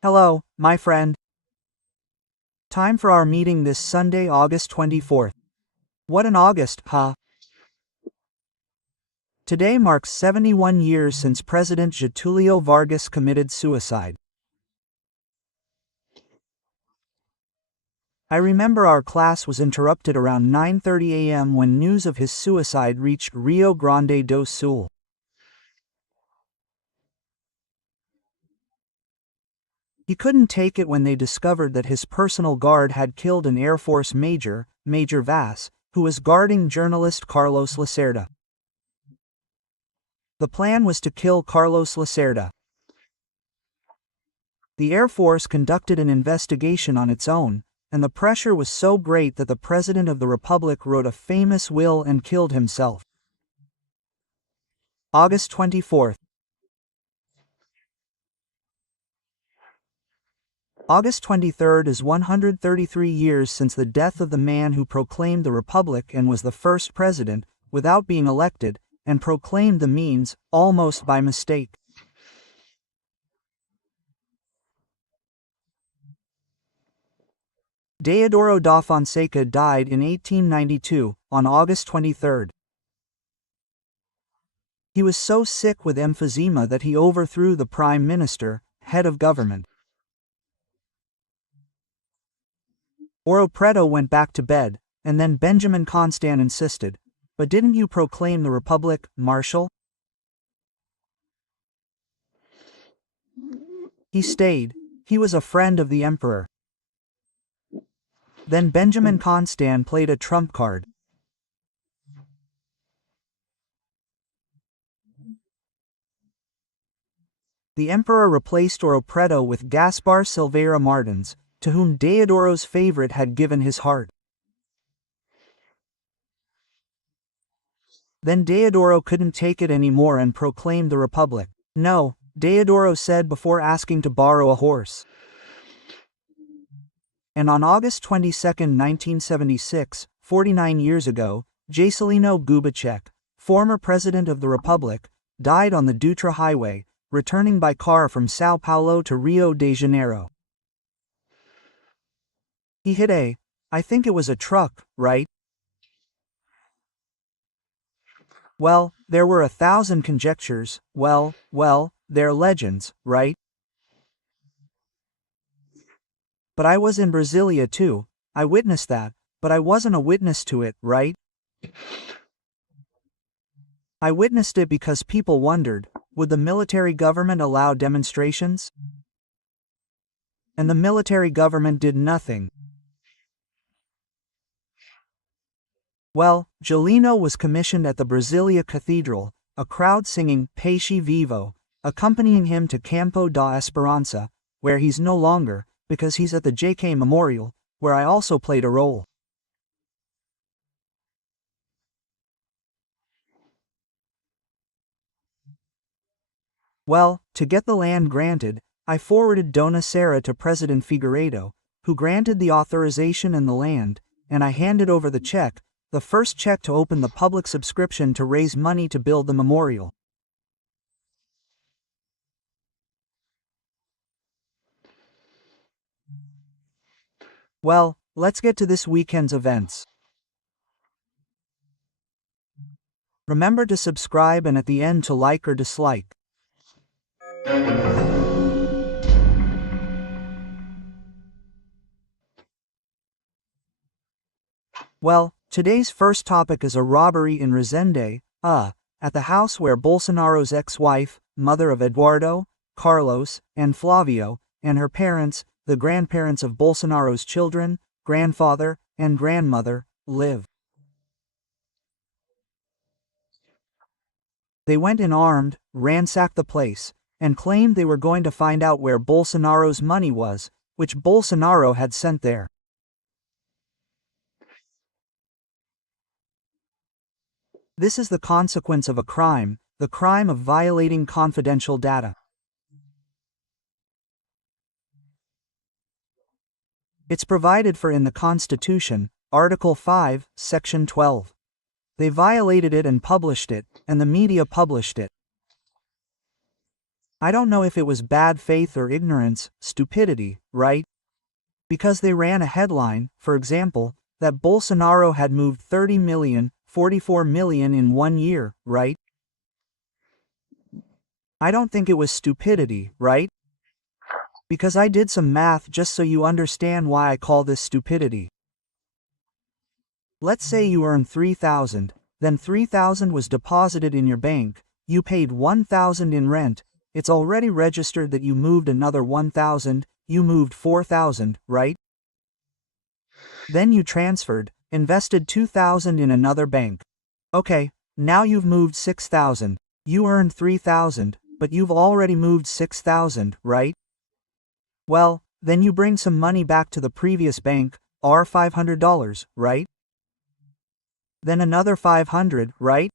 Hello, my friend. Time for our meeting this Sunday, August 24th. What an August, huh? Today marks 71 years since President Getulio Vargas committed suicide. I remember our class was interrupted around 9:30 a.m. when news of his suicide reached Rio Grande do Sul. He couldn't take it when they discovered that his personal guard had killed an Air Force major, Major Vass, who was guarding journalist Carlos Lacerda. The plan was to kill Carlos Lacerda. The Air Force conducted an investigation on its own, and the pressure was so great that the President of the Republic wrote a famous will and killed himself. August 24th. August 23rd is 133 years since the death of the man who proclaimed the Republic and was the first president, without being elected, and proclaimed the means, almost by mistake. Deodoro da Fonseca died in 1892, on August 23rd. He was so sick with emphysema that he overthrew the Prime Minister, head of government. Ouro Preto went back to bed, and then Benjamin Constant insisted, "But didn't you proclaim the Republic, Marshal?" He stayed. He was a friend of the Emperor. Then Benjamin Constant played a trump card. The Emperor replaced Ouro Preto with Gaspar Silveira Martins, to whom Deodoro's favorite had given his heart. Then Deodoro couldn't take it anymore and proclaimed the Republic. "No," Deodoro said before asking to borrow a horse. And on August 22, 1976, 49 years ago, Juscelino Kubitschek, former president of the Republic, died on the Dutra Highway, returning by car from Sao Paulo to Rio de Janeiro. He hit I think it was a truck, right? Well, there were 1,000 conjectures. Well, they're legends, right? But I was in Brasilia too. I witnessed that, but I wasn't a witness to it, right? I witnessed it because people wondered, would the military government allow demonstrations? And the military government did nothing. Well, Juscelino was commissioned at the Brasilia Cathedral, a crowd singing Peixe Vivo, accompanying him to Campo da Esperança, where he's no longer, because he's at the JK Memorial, where I also played a role. Well, to get the land granted, I forwarded Dona Serra to President Figueiredo, who granted the authorization and the land, and I handed over the check, the first check to open the public subscription to raise money to build the memorial. Well, let's get to this weekend's events. Remember to subscribe and at the end to like or dislike. Well, today's first topic is a robbery in Resende, at the house where Bolsonaro's ex-wife, mother of Eduardo, Carlos, and Flavio, and her parents, the grandparents of Bolsonaro's children, grandfather, and grandmother, live. They went in armed, ransacked the place, and claimed they were going to find out where Bolsonaro's money was, which Bolsonaro had sent there. This is the consequence of a crime, the crime of violating confidential data. It's provided for in the Constitution, Article 5, Section 12. They violated it and published it, and the media published it. I don't know if it was bad faith or ignorance, stupidity, right? Because they ran a headline, for example, that Bolsonaro had moved 30 million, 44 million in 1 year, right? I don't think it was stupidity, right? Because I did some math just so you understand why I call this stupidity. Let's say you earn 3,000, then 3,000 was deposited in your bank, you paid 1,000 in rent, it's already registered that you moved another 1,000, you moved 4,000, right? Then you transferred, invested 2,000 in another bank. Okay, now you've moved 6,000, you earned 3,000, but you've already moved 6,000, right? Well, then you bring some money back to the previous bank, or $500, right? Then another 500, right?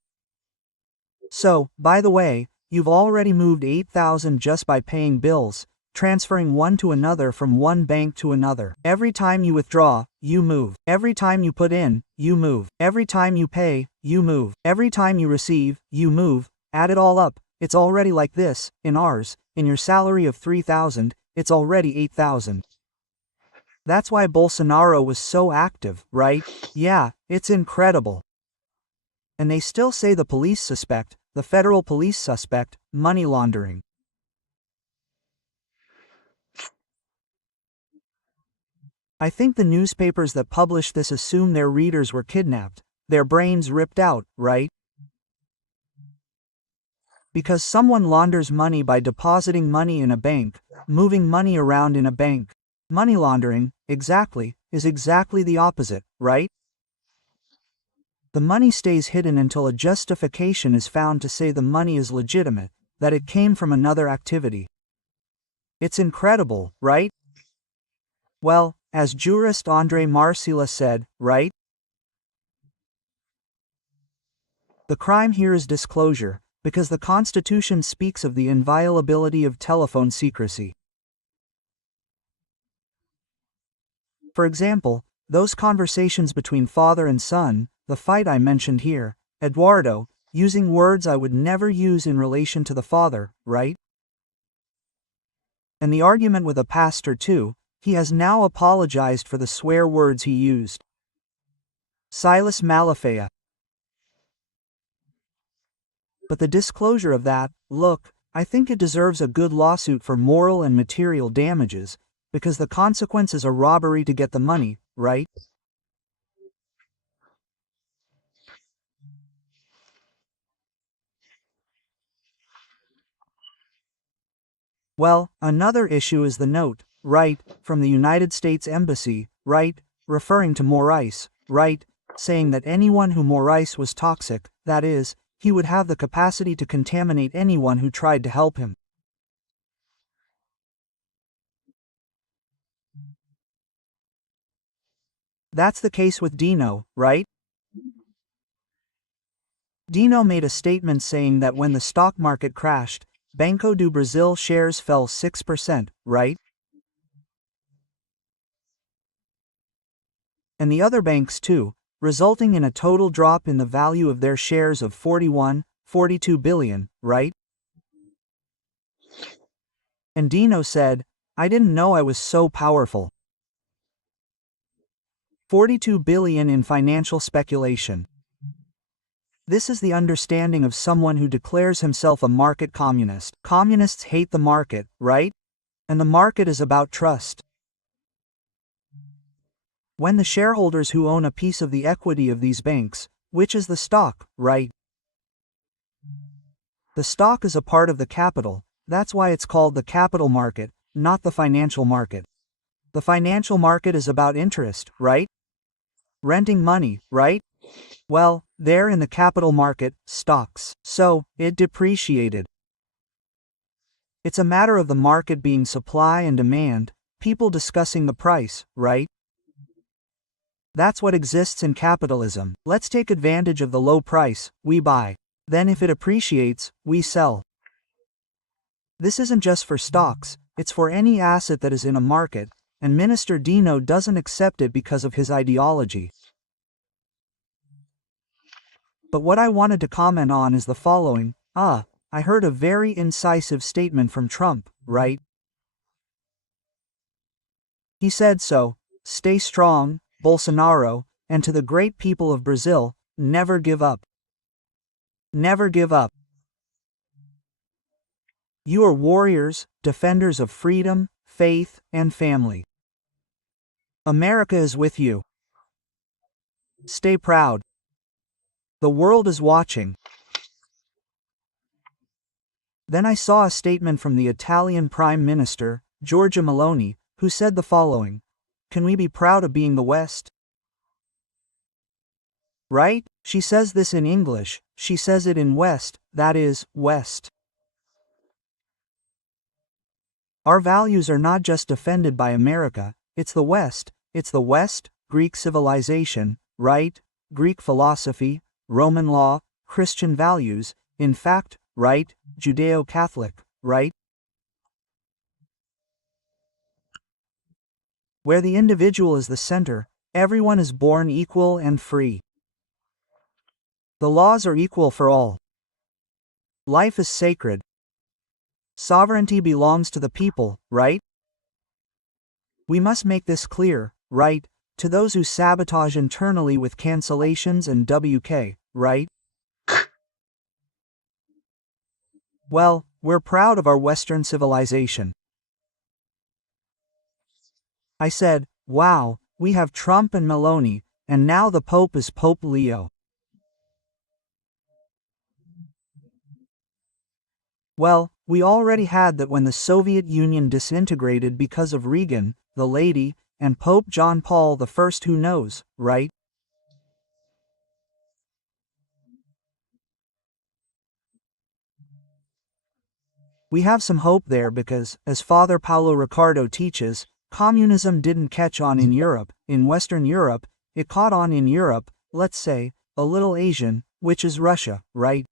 So, by the way, you've already moved 8,000 just by paying bills, transferring one to another from one bank to another. Every time you withdraw, you move. Every time you put in, you move. Every time you pay, you move. Every time you receive, you move. Add it all up, it's already like this. In ours, in your salary of 3,000, it's already 8,000. That's why Bolsonaro was so active, right? Yeah, it's incredible. And they still say the police suspect, the federal police suspect, money laundering. I think the newspapers that published this assume their readers were kidnapped, their brains ripped out, right? Because someone launders money by depositing money in a bank, moving money around in a bank. Money laundering, exactly, is exactly the opposite, right? The money stays hidden until a justification is found to say the money is legitimate, that it came from another activity. It's incredible, right? Well, as jurist Andre Marcila said, right? The crime here is disclosure, because the Constitution speaks of the inviolability of telephone secrecy. For example, those conversations between father and son, the fight I mentioned here, Eduardo, using words I would never use in relation to the father, right? And the argument with a pastor too, he has now apologized for the swear words he used. Silas Malafea. But the disclosure of that, look, I think it deserves a good lawsuit for moral and material damages, because the consequence is a robbery to get the money, right? Well, another issue is the note, right, from the United States Embassy, right, referring to Maurice, right, saying that anyone who Maurice was toxic, that is, he would have the capacity to contaminate anyone who tried to help him. That's the case with Dino, right? Dino made a statement saying that when the stock market crashed, Banco do Brasil shares fell 6%, right? And the other banks too, resulting in a total drop in the value of their shares of 41, 42 billion, right? And Dino said, I didn't know I was so powerful. 42 billion in financial speculation. This is the understanding of someone who declares himself a market communist. Communists hate the market, right? And the market is about trust. When the shareholders who own a piece of the equity of these banks, which is the stock, right? The stock is a part of the capital, that's why it's called the capital market, not the financial market. The financial market is about interest, right? Renting money, right? Well, there in the capital market, stocks. So, it depreciated. It's a matter of the market being supply and demand, people discussing the price, right? That's what exists in capitalism. Let's take advantage of the low price, we buy. Then if it appreciates, we sell. This isn't just for stocks, it's for any asset that is in a market, and Minister Dino doesn't accept it because of his ideology. But what I wanted to comment on is the following. I heard a very incisive statement from Trump, right? He said so, stay strong, Bolsonaro, and to the great people of Brazil, never give up. Never give up. You are warriors, defenders of freedom, faith, and family. America is with you. Stay proud. The world is watching. Then I saw a statement from the Italian Prime Minister, Giorgia Meloni, who said the following: "Can we be proud of being the West?" Right? She says this in English, she says it in West, that is, West. Our values are not just defended by America, it's the West, Greek civilization, right? Greek philosophy, Roman law, Christian values, in fact, right? Judeo-Catholic, right? Where the individual is the center, everyone is born equal and free. The laws are equal for all. Life is sacred. Sovereignty belongs to the people, right? We must make this clear, right, to those who sabotage internally with cancellations and WK, right? Well, we're proud of our Western civilization. I said, wow, we have Trump and Meloni, and now the Pope is Pope Leo. Well, we already had that when the Soviet Union disintegrated because of Reagan, the lady, and Pope John Paul I, who knows, right? We have some hope there because, as Father Paulo Ricardo teaches, communism didn't catch on in Europe. In Western Europe, it caught on in Europe, let's say, a little Asian, which is Russia, right?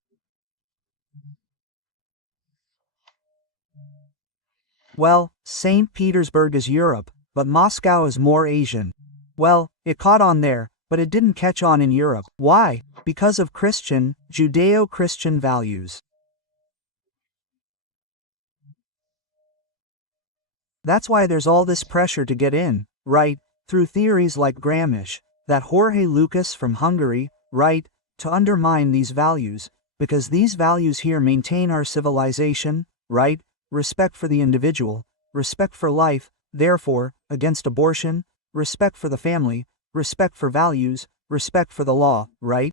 Well, St. Petersburg is Europe, but Moscow is more Asian. Well, it caught on there, but it didn't catch on in Europe. Why? Because of Christian, Judeo-Christian values. That's why there's all this pressure to get in, right, through theories like Gramish, that Jorge Lucas from Hungary, right, to undermine these values, because these values here maintain our civilization, right, respect for the individual, respect for life, therefore, against abortion, respect for the family, respect for values, respect for the law, right?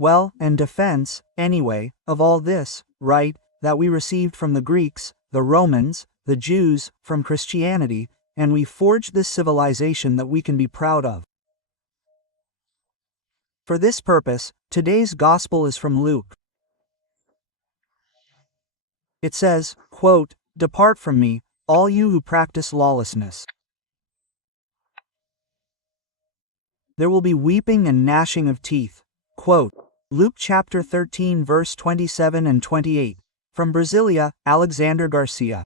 Well, and defense, anyway, of all this, right, that we received from the Greeks, the Romans, the Jews, from Christianity, and we forged this civilization that we can be proud of. For this purpose, today's gospel is from Luke. It says, quote, "Depart from me, all you who practice lawlessness. There will be weeping and gnashing of teeth." Quote, Luke chapter 13 verse 27 and 28. From Brasilia, Alexandre Garcia.